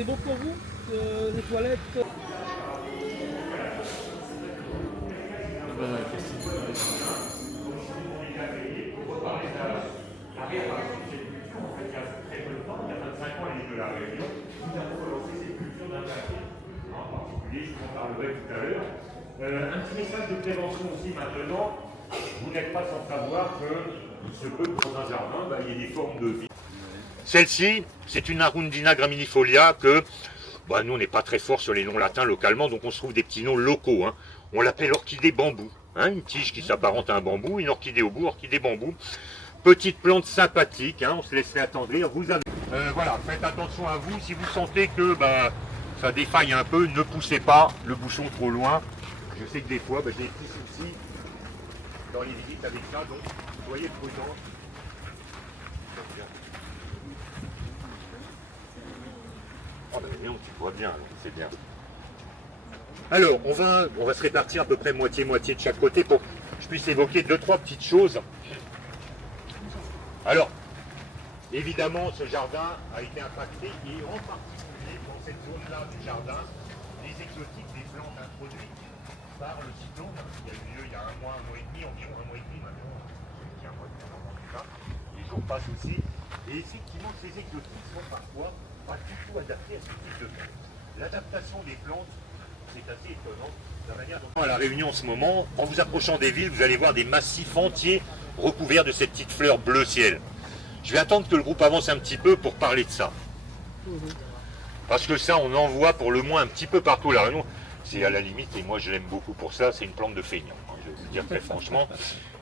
C'est bon pour vous les toilettes Je vous en parlerai tout à l'heure. Un petit message de prévention aussi maintenant. Vous n'êtes pas sans savoir qu'il se peut que dans un jardin, il y ait des formes de vie. Celle-ci, c'est une Arundina graminifolia que nous, on n'est pas très fort sur les noms latins localement, donc on se trouve des petits noms locaux. Hein. On l'appelle orchidée bambou. Hein, une tige qui s'apparente à un bambou, une orchidée au bout, orchidée bambou. Petite plante sympathique, hein, on se laisserait attendrir. Vous avez, voilà, faites attention à vous. Si vous sentez que ça défaille un peu, ne poussez pas le bouchon trop loin. Je sais que des fois, j'ai des petits soucis dans les visites avec ça, donc soyez prudents. Oh non, tu vois bien, c'est bien. Alors, on va se répartir à peu près moitié-moitié de chaque côté pour que je puisse évoquer 2-3 petites choses. Alors, évidemment, ce jardin a été impacté, et en particulier dans cette zone-là du jardin, les exotiques, des plantes introduites par le cyclone, qui a eu lieu il y a un mois et demi, environ un mois et demi maintenant, il y a un mois et demi, on entend ça, les jours passent aussi, et effectivement, ces exotiques sont parfois pas du tout adaptés à ce type de plantes. L'adaptation des plantes, c'est assez étonnant. La manière dont... À La Réunion en ce moment, en vous approchant des villes, vous allez voir des massifs entiers recouverts de ces petites fleurs bleu ciel. Je vais attendre que le groupe avance un petit peu pour parler de ça. Parce que ça, on en voit pour le moins un petit peu partout. La Réunion, c'est à la limite, et moi je l'aime beaucoup pour ça, c'est une plante de feignant. Je vais vous dire très franchement,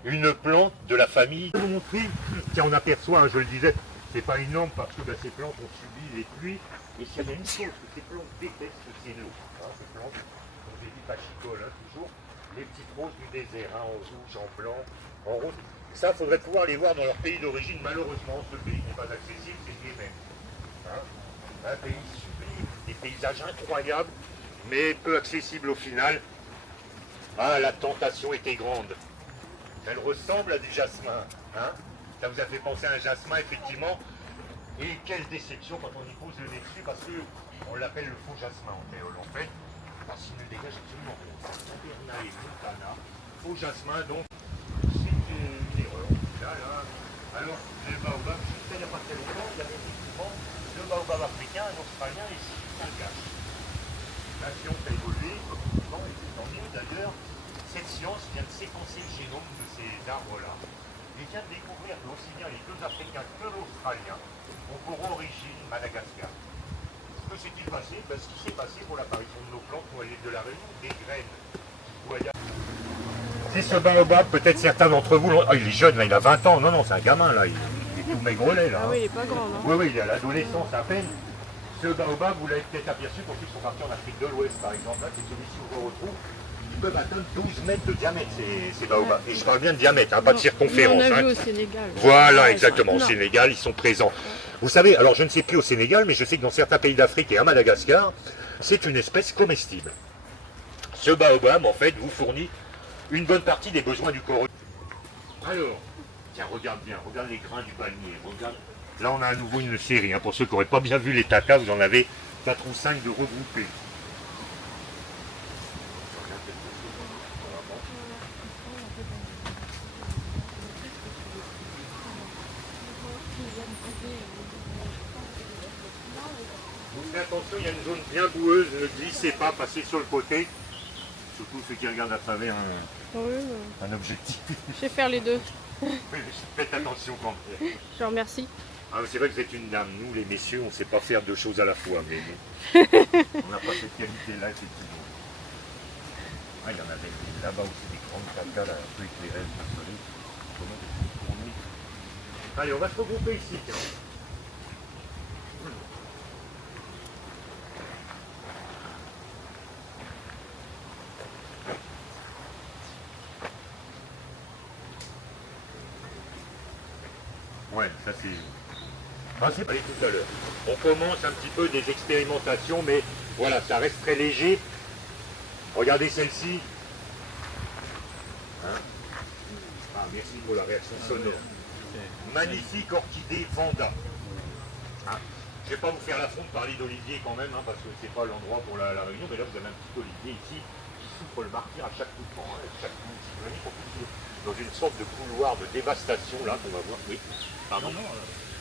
une plante de la famille. Je vais vous montrer, tiens, on aperçoit, je le disais, c'est pas énorme parce que ces plantes ont subi les pluies. Et s'il y a une chose que ces plantes détestent, c'est l'eau. Ces plantes, comme j'ai dit, pachicole, toujours. Les petites roses du désert, en rouge, en blanc, en rose. Ça, il faudrait pouvoir les voir dans leur pays d'origine. Malheureusement, ce pays n'est pas accessible, c'est le Yémen. Un pays sublime, des paysages incroyables, mais peu accessible au final. La tentation était grande. Elle ressemble à du jasmin. Ça vous a fait penser à un jasmin, effectivement. Et quelle déception quand on y pose le nez dessus, parce qu'on l'appelle le faux jasmin en créole, en fait. Parce qu'il ne dégage absolument rien. Tabernae montana, faux jasmin, donc c'est une erreur. Là. Alors, le baobab, jusqu'à il n'y a pas très longtemps, il y avait effectivement le baobab africain, un australien et six malgaches. La science a évolué, effectivement, et c'est tant mieux d'ailleurs. Cette science vient de séquencer le génome de ces arbres-là. Et vient de découvrir que aussi bien les deux Africains que l'Australien ont pour origine Madagascar. Que s'est-il passé? Ce qui s'est passé pour l'apparition de nos plantes pour l'île de la Réunion, des graines. C'est ce baobab, peut-être certains d'entre vous l'ont... il est jeune, là, il a 20 ans. Non, c'est un gamin, là. Il est tout maigrelet, là. Ah oui, il est pas grand, non? Oui, il est à l'adolescence à peine. Ce baobab, vous l'avez peut-être aperçu pour ceux qui sont partis en Afrique de l'Ouest, par exemple. Là, c'est celui-ci où je retrouve. Ils peuvent atteindre 12 mètres de diamètre, ces baobabs. Et je parle bien de diamètre, pas de circonférence. On a vu au Sénégal. Voilà, exactement. Au Sénégal, ils sont présents. Vous savez, alors je ne sais plus au Sénégal, mais je sais que dans certains pays d'Afrique et à Madagascar, c'est une espèce comestible. Ce baobab, en fait, vous fournit une bonne partie des besoins du corps. Alors, tiens, regarde bien, regarde les grains du palmier. Regarde. Là, on a à nouveau une série. Pour ceux qui n'auraient pas bien vu les takas, vous en avez 4 ou 5 de regroupés. Attention, il y a une zone bien boueuse, ne glissez pas, passez sur le côté. Surtout ceux qui regardent à travers un objectif. Je vais faire les deux. Faites attention quand même. Je vous remercie. C'est vrai que vous êtes une dame. Nous, les messieurs, on ne sait pas faire deux choses à la fois. Mais bon, on n'a pas cette qualité-là, effectivement. Il y en avait là-bas aussi des grandes caca, là, un peu éclairées sur le soleil. Allez, on va se regrouper ici. Tiens. Ouais, ça c'est pas tout à l'heure. On commence un petit peu des expérimentations, mais voilà, ça reste très léger. Regardez celle-ci. Merci pour la réaction sonore. Magnifique orchidée Vanda. Je vais pas vous faire l'affront de parler d'olivier quand même, hein, parce que c'est pas l'endroit pour la réunion, mais là vous avez un petit olivier ici qui souffre le martyr à chaque coup de vent, hein, chaque coup de cyclonique, on peut dans une sorte de couloir de dévastation là qu'on va voir. Oui, pardon.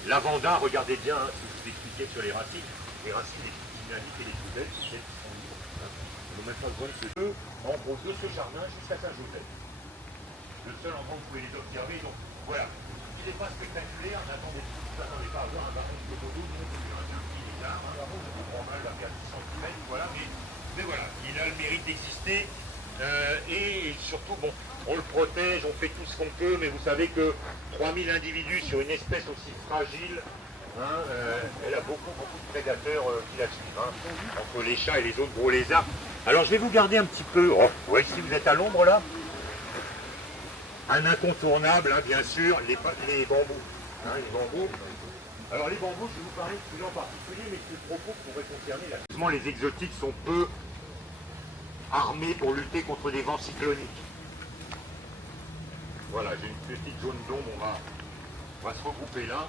Lavanda, regardez bien, hein, ce que je vous expliquais sur les racines les plus dynamiques et les plus belles, c'est celles qui sont libres. Hein. On n'a même pas besoin de en gros de ce jardin jusqu'à Saint-Joseph. Le seul endroit où vous pouvez les observer, donc voilà. Il n'est pas spectaculaire, n'attendez pas à avoir un baron de Komodo non plus. C'est un petit écart, un baron de grand mal à faire 10 cm, voilà, mais voilà, il a le mérite d'exister. Et surtout, bon, on le protège, on fait tout ce qu'on peut, mais vous savez que 3000 individus sur une espèce aussi fragile, hein, elle a beaucoup de prédateurs qui la suivent, hein, entre les chats et les autres gros lézards. Alors je vais vous garder un petit peu, ouais, si vous êtes à l'ombre là, un incontournable, hein, bien sûr, les bambous. Hein, les bambous. Alors les bambous, je vais vous parler de celui en particulier, mais ce propos pourrait concerner la... Les exotiques sont peu armés pour lutter contre des vents cycloniques. Voilà, j'ai une petite zone d'ombre, on va se regrouper là.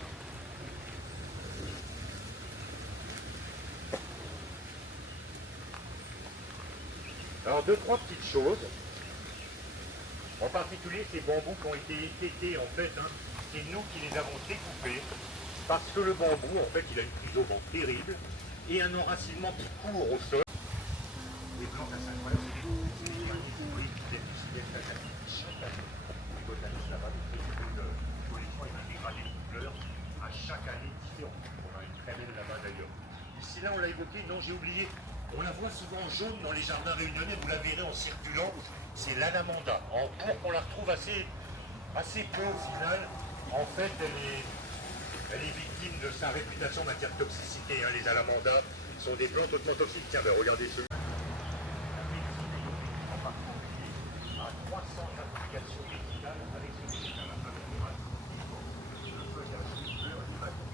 Alors deux, trois petites choses. En particulier ces bambous qui ont été étêtés en fait, hein, c'est nous qui les avons découpés parce que le bambou en fait il a une prise au vent terrible et un enracinement qui court au sol. Les plantes à 5 mois, c'est les derniers hybrides qui viennent chaque année. Les botanistes là-bas, une collection avec un dégradé de fleurs à chaque année différente. On a une très belle là-bas d'ailleurs. Ici là on l'a évoqué, non j'ai oublié. On la voit souvent jaune dans les jardins réunionnais, vous la verrez en circulant, c'est l'anamanda. En cours, on la retrouve assez peu au final. En fait, elle est victime de sa réputation en matière de toxicité. Hein. Les alamandas sont des plantes hautement toxiques. Tiens, ben, regardez celui-là. En particulier, à 300 applications médicales avec ce végétal. Le feuillage, les fleurs, les bâtons.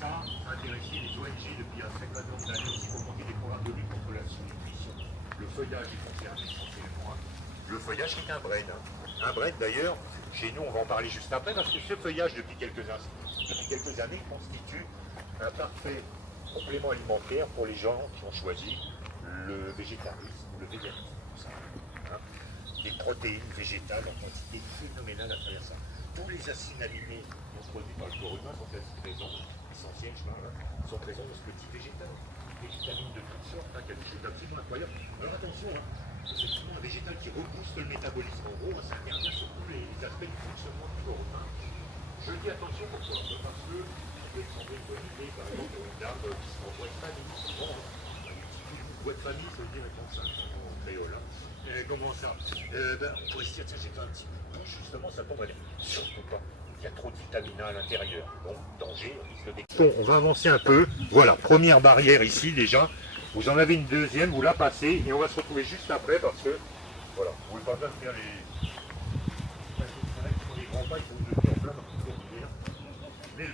Ça, intéresser les ONG depuis un certain nombre d'années aussi pour monter des programmes de lutte contre la sous-nutrition. Le feuillage est concerné essentiellement. Le feuillage est un bread. Hein. Un bread d'ailleurs, chez nous on va en parler juste après, parce que ce feuillage depuis quelques années constitue un parfait complément alimentaire pour les gens qui ont choisi le végétarisme ou le véganisme. Tout ça, hein. Des protéines végétales en quantité phénoménale à travers ça. Tous les acides aminés produits par le corps humain sont présents, essentiels, sont présents dans ce petit végétal. Des vitamines de toutes sortes, hein, quelque chose d'absolument incroyable. Alors attention, hein, c'est effectivement un végétal qui rebooste le métabolisme. En gros, ça intervient sur tous les aspects du fonctionnement du corps humain. Je dis attention pourquoi? Parce que ça peut sembler une bonne idée, par exemple, pour une dame qui se renvoie de famille, souvent, boîte de famille, ça veut dire comme ça, en créole. Hein. Comment ça on pourrait se dire, tiens, j'ai fait un petit coup de bouche, justement, ça tombe à dire, surtout pas. Il y a trop de vitamine A à l'intérieur. Donc, danger, risque de... On va avancer un peu. Voilà, première barrière ici déjà. Vous en avez une deuxième, vous la passez et on va se retrouver juste après parce que, voilà, vous ne pouvez pas faire les... C'est vrai que pour les grands pas, ils sont jetés en plein dans toute l'hiver. Mais le...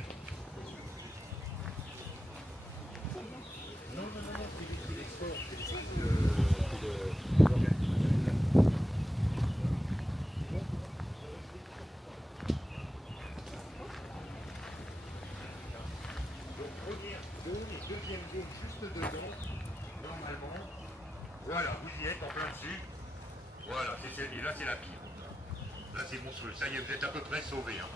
Non, c'est l'export, c'est l'organisme. Deuxième zone juste dedans, normalement. Voilà, vous y êtes en plein dessus. Voilà, et là c'est la pire. Là c'est monstrueux. Ça y est, vous êtes à peu près sauvés. Hein.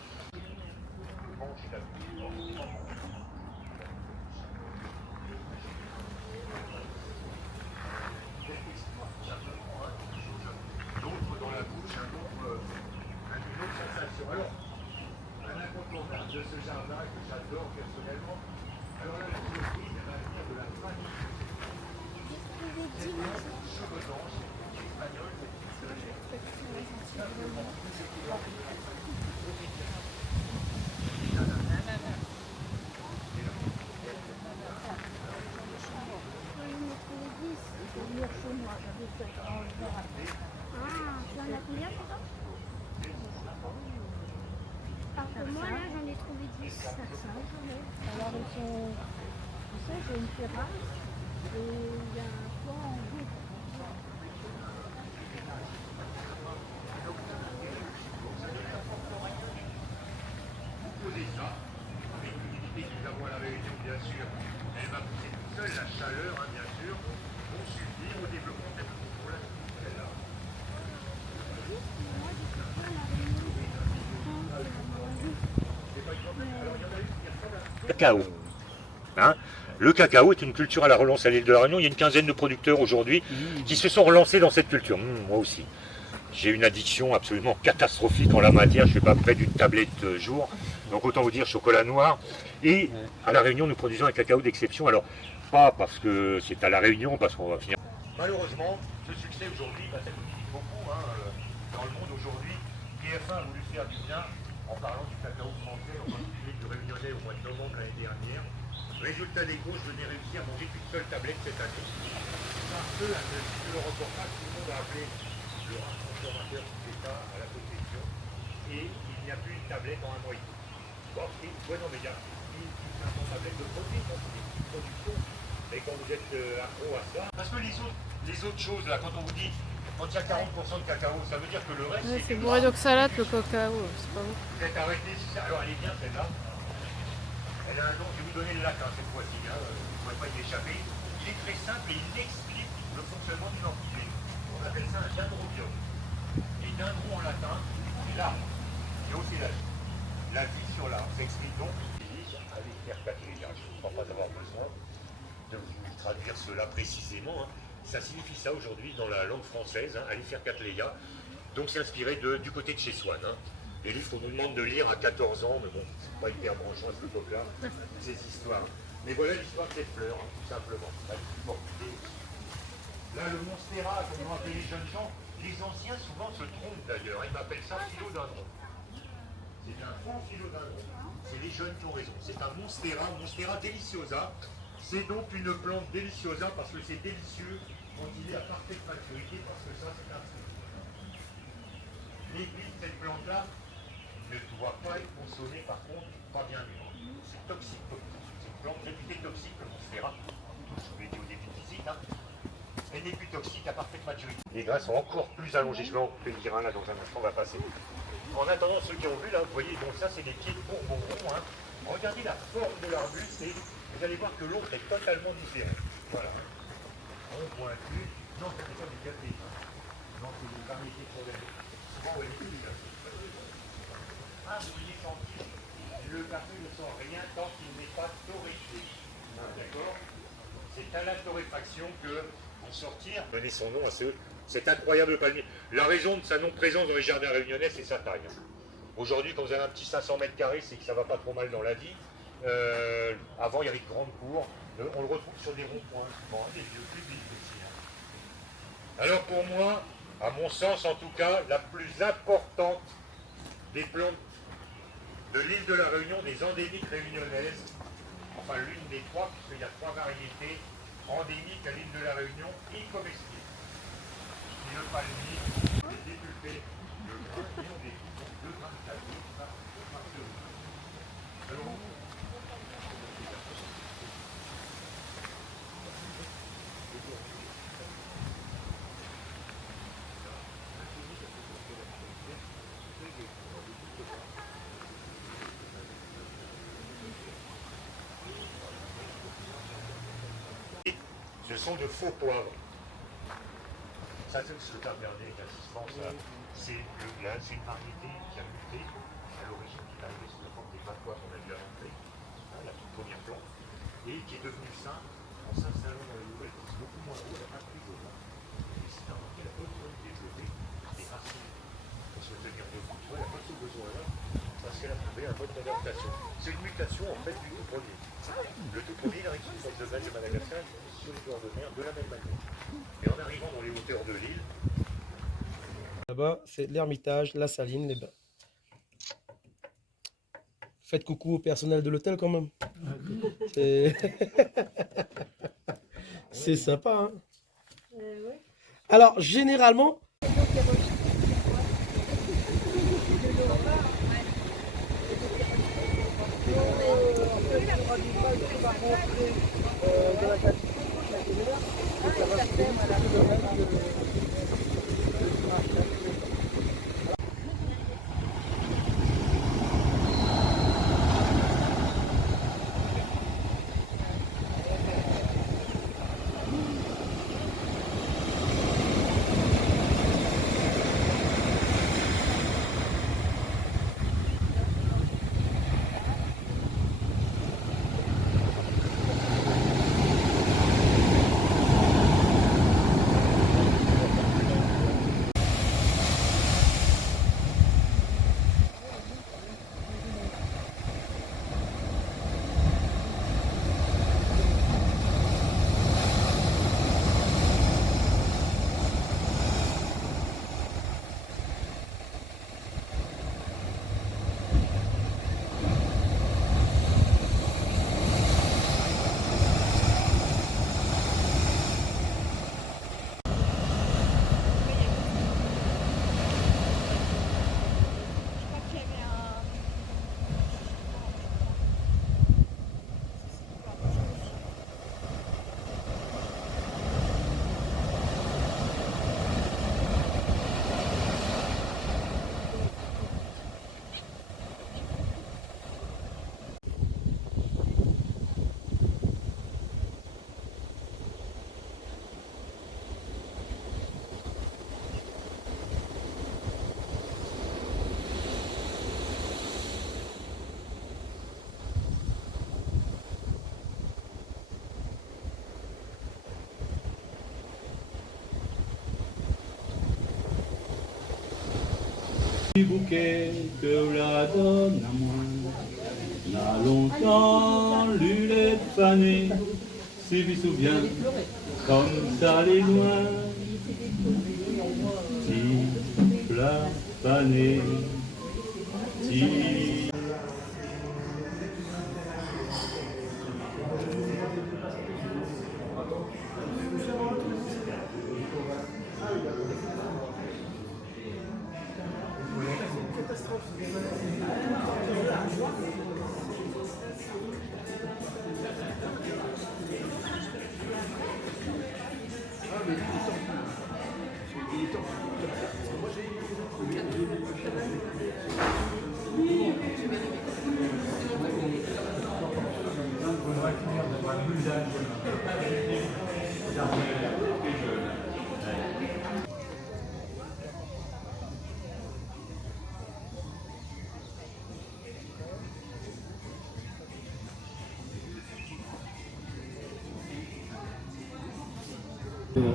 D'autres dans la bouche, une autre sensation. Alors, un incontournable de ce jardin que j'adore personnellement. Alors là, la surprise, elle va venir de la famille. C'est bien, cheveux blancs, espagnol, Tu en as combien pour toi? Parce que moi là j'en ai trouvé 10. 500. Alors ils sont, tu sais, j'ai une terrasse et il y a un toit en voûte. Vous posez ça, avec l'unité que nous avons à la réunion. chaleur, hein, bien sûr, vont suffire au développement de la celle-là. Cacao. Hein, le cacao est une culture à la relance à l'île de la Réunion. Il y a une quinzaine de producteurs aujourd'hui qui se sont relancés dans cette culture. Moi aussi. J'ai une addiction absolument catastrophique en la matière. Je ne fais pas près d'une tablette jour. Donc autant vous dire chocolat noir. Et à la Réunion, nous produisons un cacao d'exception. Alors, pas parce que c'est à la Réunion, parce qu'on va finir. Malheureusement, ce succès aujourd'hui, ça communique beaucoup dans le monde aujourd'hui. TF1 a voulu faire du bien en parlant du cacao français, en particulier du réunionnais au mois de novembre l'année dernière. Résultat des courses, je n'ai réussi à manger qu'une seule tablette cette année. Parce que, à la suite de le reportage, tout le monde a appelé le transformateur qui fait ça à la possession. Et il n'y a plus une tablette en un mois et demi. Bon, non, mais il y a 1500 tablettes de produits, donc c'est une production. Mais quand vous êtes accro à ça. Parce que les autres choses, là, quand on vous dit, quand il y a 40% de cacao, ça veut dire que le reste. Ouais, c'est bourré d'oxalate le cacao, c'est pas bon. Vous êtes arrêté, alors elle est bien celle-là. Elle a un nom, je vais vous donner le lac cette fois-ci, hein, vous ne pourrez pas y échapper. Il est très simple et il explique le fonctionnement d'une entité. On appelle ça un dendrobiome. Et dendron en latin, c'est l'arbre. Et aussi la vie. La vie sur l'arbre s'explique donc aller faire Cattleya. Je ne crois pas avoir besoin de vous traduire cela précisément. Hein. Ça signifie ça aujourd'hui dans la langue française, hein, aller faire Cattleya. Donc c'est inspiré du côté de chez Swann. Hein. Les livres qu'on nous demande de lire à 14 ans, mais bon, c'est pas hyper branchant à cette époque-là, ces histoires. Mais voilà l'histoire de cette fleur, hein, tout simplement. Là, le monstera, comme l'ont appelé les jeunes gens, les anciens souvent se trompent d'ailleurs. Ils m'appellent ça philodendron. C'est un faux philodendron. C'est les jeunes qui ont raison. C'est un monstera deliciosa. C'est donc une plante deliciosa parce que c'est délicieux quand il est à parfaite maturité, parce que ça, c'est un fruit. L'aiguille de cette plante-là ne doit pas être consommée, par contre, pas bien mûre. C'est toxique. C'est une plante réputée toxique, le monstera. Je vous l'ai dit au début de visite. Hein. Elle n'est plus toxique à parfaite maturité. Les grains sont encore plus allongés. Je vais en cueillir un là dans un instant, on va passer. En attendant, ceux qui ont vu là, vous voyez, donc ça c'est des pieds de bourbon rond. Hein. Regardez la forme de l'arbuste et vous allez voir que l'autre est totalement différent. Voilà. On pointu. Non, c'est pas du café. Non, c'est des variétés de problèmes. Souvent, on est plus là. Ah, vous voyez sentir, le café ne sent rien tant qu'il n'est pas torréfié. D'accord? C'est à la torréfaction que vont sortir, donner son nom à cet incroyable palmier. La raison de sa non-présence dans les jardins réunionnais, c'est sa taille. Aujourd'hui, quand vous avez un petit 500 mètres carrés, c'est que ça va pas trop mal dans la vie. Avant, il y avait de grandes cours. On le retrouve sur des ronds-points, souvent, des lieux publics aussi. Hein. Alors pour moi, à mon sens en tout cas, la plus importante des plantes de l'île de la Réunion, des endémiques réunionnaises, enfin l'une des trois, puisqu'il y a 3 variétés endémiques à l'île de la Réunion et comestibles. Et le palmier, le dépulpé, le grain, et on découpe donc 2 grammes de café par seconde. Alors, ce sont de faux poivres. Ça, c'est ce que tu as regardé avec l'assistance. C'est une variété qui a muté à l'origine, qui est arrivée sous la forme des patois qu'on a vu à l'entrée, la toute première plante, et qui est devenue simple en s'installant dans les nouvelles. C'est beaucoup moins haut, elle n'a pas pris de vent. Et c'est un qui a pas besoin de développer des racines pour se tenir debout. Tu vois, elle n'a pas ce besoin-là parce qu'elle a trouvé un mode d'adaptation. C'est une mutation en fait du tout premier. Le tout premier, il arrive sur les bords de mer de Madagascar, sur les bords de mer de la même manière. Et en arrivant dans les hauteurs de l'île, là-bas, c'est l'Ermitage, la Saline, les bains. Faites coucou au personnel de l'hôtel quand même. C'est sympa, hein. Alors, généralement... Petit bouquet te la donne à moi. On a longtemps lu les fanés, si tu te souviens, comme ça les loin. Petit plat pané, petit.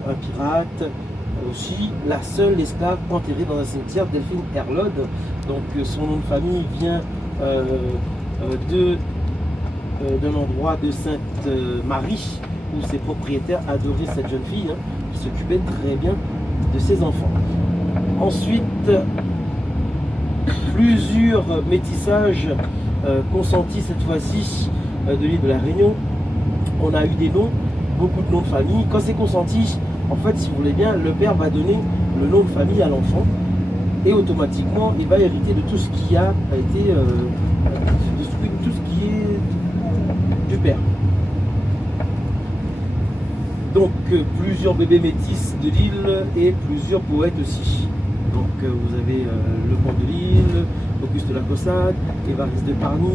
Un pirate, aussi la seule esclave enterrée dans un cimetière, Delphine Herlode. Donc son nom de famille vient d'un endroit de Sainte-Marie où ses propriétaires adoraient cette jeune fille qui s'occupait très bien de ses enfants. Ensuite, plusieurs métissages consentis cette fois-ci de l'île de la Réunion. On a eu des noms, beaucoup de noms de famille. Quand c'est consenti, en fait, si vous voulez bien, le père va donner le nom de famille à l'enfant et automatiquement, il va hériter de tout ce qui a été, de tout ce qui est du père. Donc, plusieurs bébés métis de l'île et plusieurs poètes aussi. Donc, vous avez le Pont de l'Île, Auguste Lacossade, Évariste de Parny,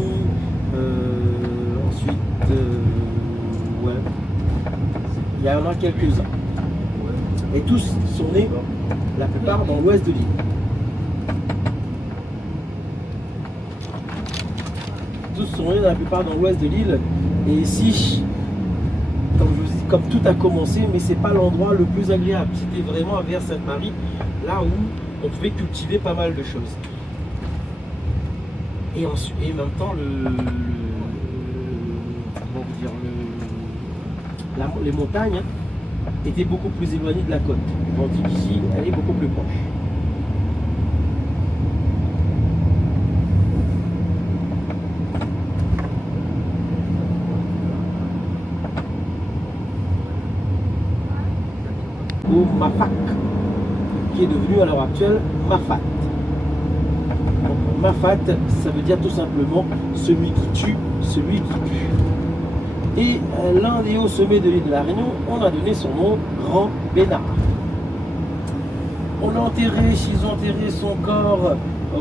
ensuite, ouais. Il y en a quelques-uns. Et tous sont nés, la plupart, dans l'ouest de l'île. Tous sont nés, la plupart, dans l'ouest de l'île. Et ici, comme je vous dis, comme tout a commencé, mais c'est pas l'endroit le plus agréable. C'était vraiment vers Sainte-Marie, là où on pouvait cultiver pas mal de choses. Et en même temps, comment vous dire, les montagnes étaient beaucoup plus éloignées de la côte. Tandis qu'ici, elle est beaucoup plus proche. Ou Mafak, qui est devenu à l'heure actuelle Mafat. Donc, Mafat, ça veut dire tout simplement celui qui tue, celui qui tue. Et l'un des hauts sommets de l'île de la Réunion, on a donné son nom, Grand Bénard. On l'a enterré, ils ont enterré son corps,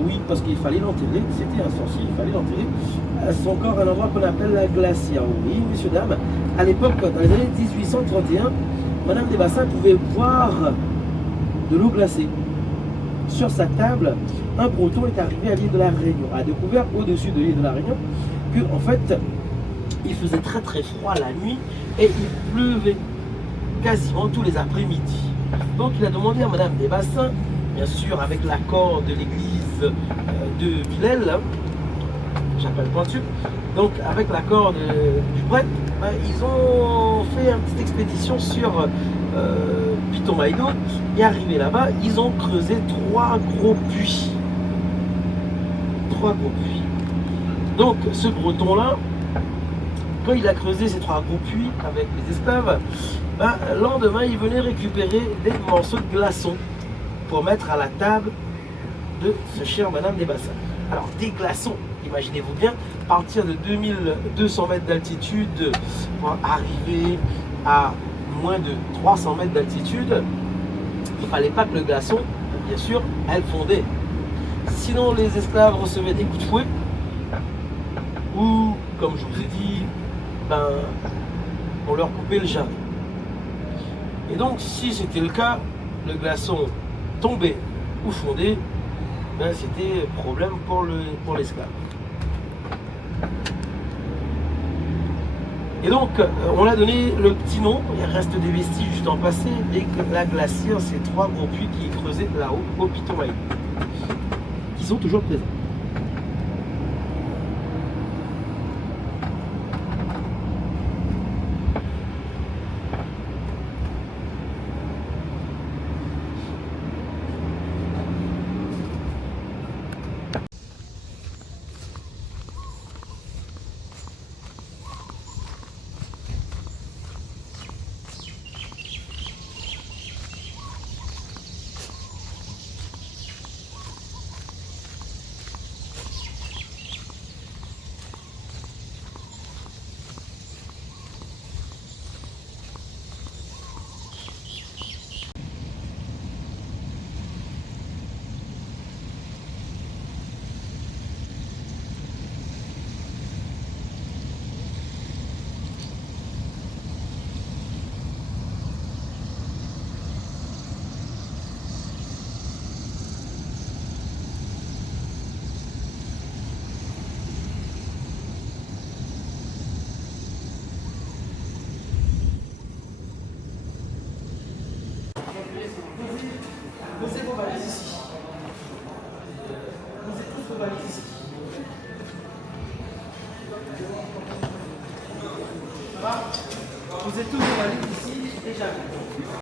oui, parce qu'il fallait l'enterrer, c'était un sorcier, il fallait l'enterrer, son corps à un endroit qu'on appelle la glacière. Oui, messieurs, dames, à l'époque, dans les années 1831, Madame des Bassins pouvait boire de l'eau glacée. Sur sa table, un breton est arrivé à l'île de la Réunion, a découvert au-dessus de l'île de la Réunion que, en fait, il faisait très très froid la nuit et il pleuvait quasiment tous les après-midi. Donc il a demandé à Madame des Bassins, bien sûr avec l'accord de l'église de Villèle, j'appelle Pointu, donc avec l'accord du prêtre, ils ont fait une petite expédition sur Piton Maïdo et arrivé là-bas, ils ont creusé trois gros puits. Donc ce breton-là, quand il a creusé ces trois gros puits avec les esclaves, le lendemain, il venait récupérer des morceaux de glaçons pour mettre à la table de ce cher Madame des Bassins. Alors, des glaçons, imaginez-vous bien, partir de 2200 mètres d'altitude pour arriver à moins de 300 mètres d'altitude, il ne fallait pas que le glaçon, bien sûr, elle fondait. Sinon, les esclaves recevaient des coups de fouet, ou, comme je vous ai dit, on leur coupait le jardin. Et donc, si c'était le cas, le glaçon tombait ou fondait, c'était problème pour l'esclave. Et donc, on a donné le petit nom, il reste des vestiges du temps passé, et que la glacière, c'est trois gros puits qui creusaient là-haut au Piton Maïdo. sont toujours présents. Posez vos valises ici. Posez toutes vos valises ici. Ça va? Posez toutes vos valises ici, déjà.